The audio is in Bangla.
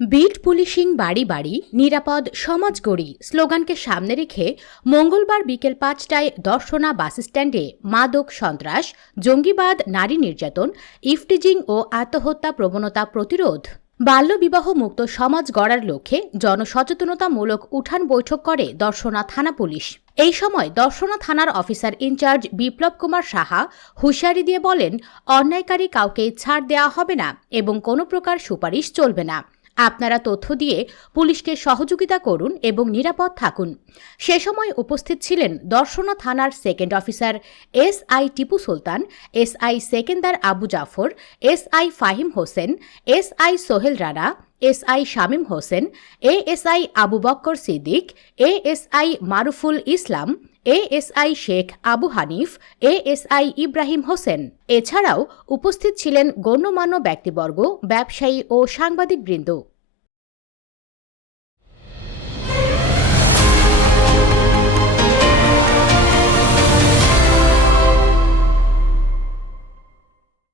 বিট পুলিশিং বাড়ি বাড়ি, নিরাপদ, সমাজ গড়ি, স্লোগানকে সামনে রেখে মঙ্গলবার বিকেল পাঁচটায় দর্শনা বাসস্ট্যান্ডে মাদক সন্ত্রাস, জঙ্গিবাদ, নারী নির্যাতন, ইফটিজিং ও আত্মহত্যা প্রবণতা প্রতিরোধ। বাল্যবিবাহ মুক্ত সমাজ গড়ার লক্ষ্যে জনসচেতনতামূলক উঠান বৈঠক করে দর্শনা থানা পুলিশ। এই সময় দর্শনা থানার officer in charge Biplab Kumar Saha হুঁশিয়ারি দিয়ে বলেন, অন্যায়কারী কাউকে ছাড় দেওয়া হবে না এবং কোনো প্রকার সুপারিশ চলবে না। আপনারা তথ্য দিয়ে পুলিশকে সহযোগিতা করুন এবং নিরাপদ থাকুন। সে সময় উপস্থিত ছিলেন দর্শনা থানার second officer S I Tipu Sultan, S I Sekendar Abu Jafar, S I Fahim Hossain, S I Sohel Rana, S I Shamim Hossain, A S I Abu Bakkar Siddique, A S I Maruful Islam ASI Sheikh Abu Hanif, ASI Ibrahim Hossain. এছাড়াও উপস্থিত ছিলেন গণ্যমান্য ব্যক্তিবর্গ, ব্যবসায়ী ও সাংবাদিকবৃন্দ।